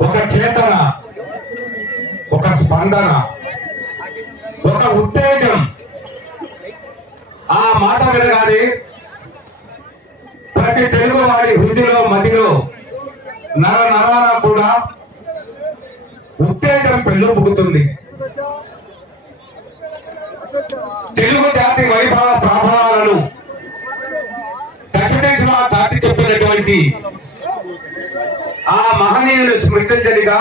ఒక చేతన ఒక స్పందన ఒక ఉత్తేజం. ఆ మాట వినగానే ప్రతి తెలుగు వాడి హృదిలో మదిలో నర నరాల కూడా ఉత్తేజం పెళ్ళొప్పుకుతుంది తెలుగు జాతి వైభవ ప్రభావాలను దశ దేశ దాటి చెప్పినటువంటి ఆ మహనీయులు స్మృతించలిగా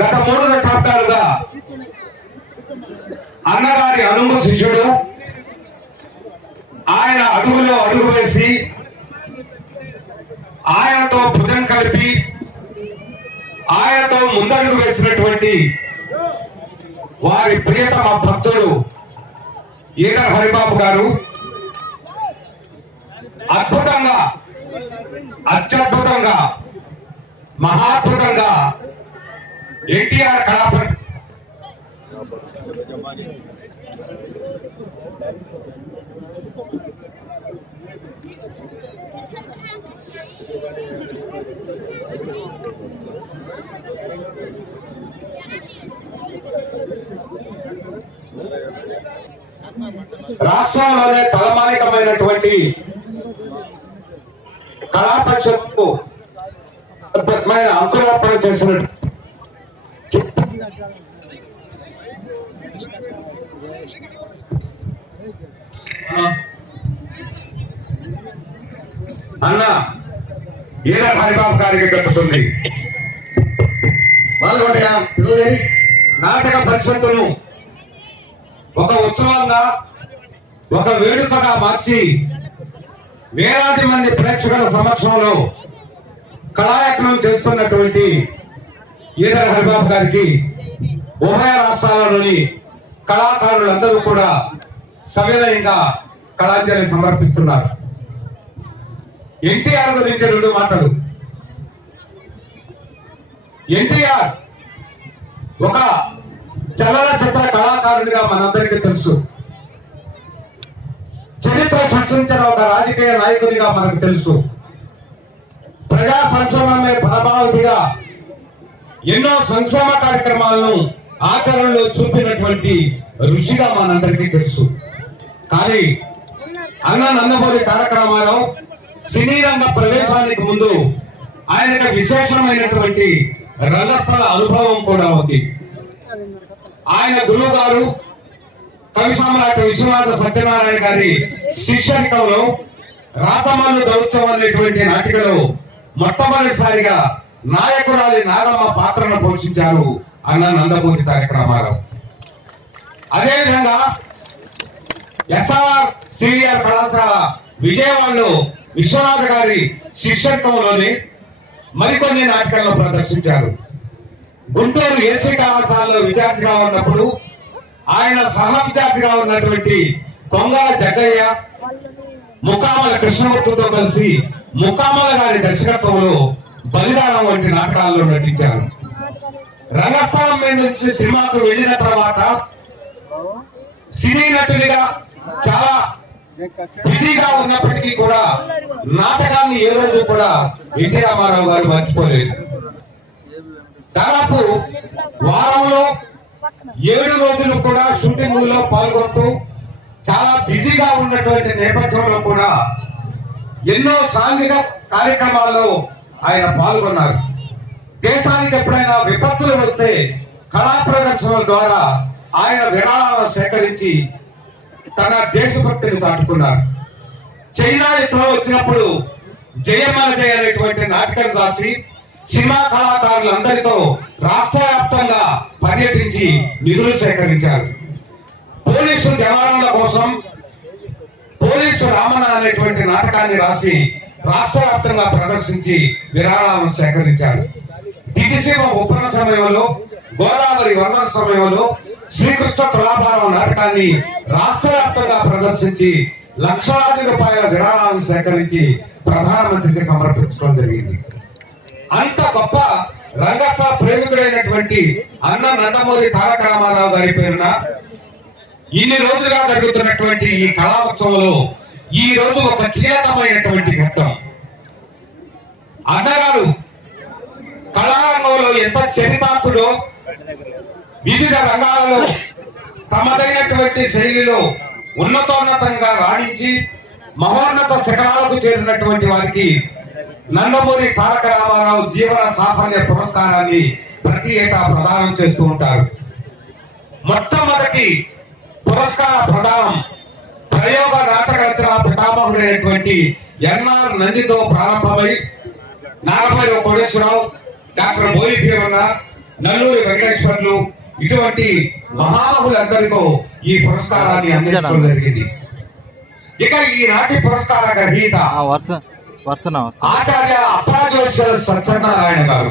గత మూడు దశాబ్దాలుగా అన్నగారి అనుమ శిష్యుడు ఆయన అడుగులో అడుగు వేసి ఆయనతో భుజం కలిపి ఆయనతో ముందడుగు వేసినటువంటి వారి ప్రియతమ భక్తుడు ఈగ హరిబాబు గారు అద్భుతంగా అత్యద్భుతంగా మహాద్భుతంగా ఎన్టీఆర్ కళాప రాష్ట్రంలోనే తలమానికమైనటువంటి కళాపక్షకు అద్భుతమైన అంకురార్పణ చేసిన అన్న ఈర హరిబాబు గారికి దక్కుతుంది పాల్గొండగా పిల్లలేని నాటక పరిషత్తును ఒక ఉత్సవంగా ఒక వేడుకగా మార్చి వేలాది మంది ప్రేక్షకుల సమక్షంలో కళాయత్నం చేస్తున్నటువంటి ఈదర హరిబాబు గారికి ఉభయ రాష్ట్రాలలోని కళాకారులందరూ కూడా సవినయంగా కళాంజలి సమర్పిస్తున్నారు. ఎన్టీఆర్ గురించి రెండు మాటలు. ఎన్టీఆర్ ఒక చలనచిత్ర కళాకారుడిగా మనందరికీ తెలుసు. సృష్టించిన ఒక రాజకీయ నాయకుడిగా మనకు తెలుసు. ప్రజా సంక్షేమమే పరమావధిగా ఎన్నో సంక్షేమ కార్యక్రమాలను ఆచరణలో చూపినటువంటి ఋషిగా మనందరికీ తెలుసు. కానీ అన్న నందమూరి తారక రామారావు సినీ రంగ ప్రవేశానికి ముందు ఆయనకు విశేషమైనటువంటి రంగస్థల అనుభవం కూడా ఉంది. ఆయన గురువు గారు కవిసామ్రాట్ విశ్వనాథ సత్యనారాయణ గారి శిష్యరికంలో రాతమల్లు దౌత్యం అనేటువంటి నాటికలో మొట్టమొదటిసారిగా నాయకురాలి నాగమ్మ పాత్రను పోషించారు అన్న నందమూరి తారక రామారావు అదేవిధంగా ఎస్ఆర్ సివిఆర్ కళాశాల విజయవాడలో విశ్వనాథ గారి శిష్యత్వంలోని మరికొన్ని నాటకాలను ప్రదర్శించారు. గుంటూరు ఏసీ కళాశాలలో విద్యార్థిగా ఉన్నప్పుడు ఆయన సహ విద్యార్థిగా ఉన్నటువంటి కొంగల జగ్గయ్య ముక్కామల కృష్ణమూర్తితో కలిసి ముక్కామల గారి దర్శకత్వంలో బలిదానం వంటి నాటకాల్లో నటించారు. రంగస్థలం మీద నుంచి సినిమాకు వెళ్ళిన తర్వాత సినీ నటుడిగా చాలా బిజీగా ఉన్నప్పటికీ కూడా నాటకాన్ని ఏ రోజు కూడా ఎన్టీ రామారావు గారు మర్చిపోలేదు. దాదాపు వారంలో ఏడు రోజులు కూడా షూటింగ్లో పాల్గొంటూ చాలా బిజీగా ఉన్నటువంటి నేపథ్యంలో కూడా ఎన్నో సాంఘిక కార్యక్రమాల్లో ఆయన పాల్గొన్నారు. దేశానికి ఎప్పుడైనా విపత్తులు వస్తే కళా ప్రదర్శనల ద్వారా ఆయన విరాళాలను సేకరించి తన దేశభక్తిని చాటుకున్నారు చైనా యుద్ధం వచ్చినప్పుడు జయమనజయ అనేటువంటి నాటకం రాసి సినిమా కళాకారులందరితో రాష్ట్ర వ్యాప్తంగా పర్యటించి నిధులు సేకరించారు. పోలీసు జవానుల కోసం పోలీసు రామణ అనేటువంటి నాటకాన్ని రాసి రాష్ట్ర వ్యాప్తంగా ప్రదర్శించి విరాళాలను సేకరించారు. దిగిసీమ ఉపన సమయంలో గోదావరి వరద సమయంలో శ్రీకృష్ణ తులాభారం నాటకాన్ని రాష్ట్ర వ్యాప్తంగా ప్రదర్శించి లక్షలాది రూపాయల విరాళాలను సేకరించి ప్రధానమంత్రికి సమర్పించడం జరిగింది. అంత గొప్ప రంగస్థల ప్రేమికుడైనటువంటి అన్న నందమూరి తారక రామారావు గారి పేరున ఇన్ని రోజులుగా జరుగుతున్నటువంటి ఈ కళాోత్సవంలో ఈ రోజు ఒక కీలకమైనటువంటి ఘట్టం. అన్నగారు కళారంగంలో ఎంత చరితార్థుడో వివిధ రంగాలలో తమదైనటువంటి శైలిలో ఉన్నతోన్నతంగా రాణించి మహోన్నత శిఖరాలకు చేరినటువంటి వారికి నందమూరి తారక రామారావు జీవన సాఫల్య పురస్కారాన్ని ప్రతి ఏటా ప్రదానం చేస్తూ ఉంటారు. మొట్టమొదటి పురస్కార ప్రదానం ప్రయోగ నాటక రచన పితామహుడైనటువంటి ఎన్ఆర్ నందితో ప్రారంభమై నాగపల్లి కోటేశ్వరరావు డాక్టర్ బోయి భీమన్న నల్లూరి వెంకటేశ్వర్లు ఇటువంటి మహామహులందరితో ఈ పురస్కారాన్ని అందించడం జరిగింది. ఇక ఈనాటి పురస్కార గ్రహీత ఆ, వస్తున్నా ఆచార్య అప్రాజోశ్వర సత్యనారాయణ గారు.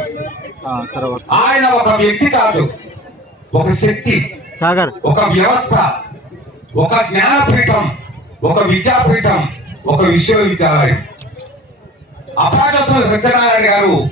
ఆయన ఒక వ్యక్తి కాదు ఒక శక్తి సాగర్. ఒక వ్యవస్థ ఒక జ్ఞానపీఠం ఒక విద్యాపీఠం ఒక విశ్వవిద్యాలయం. అపాచతుల సత్యనారాయణ గారు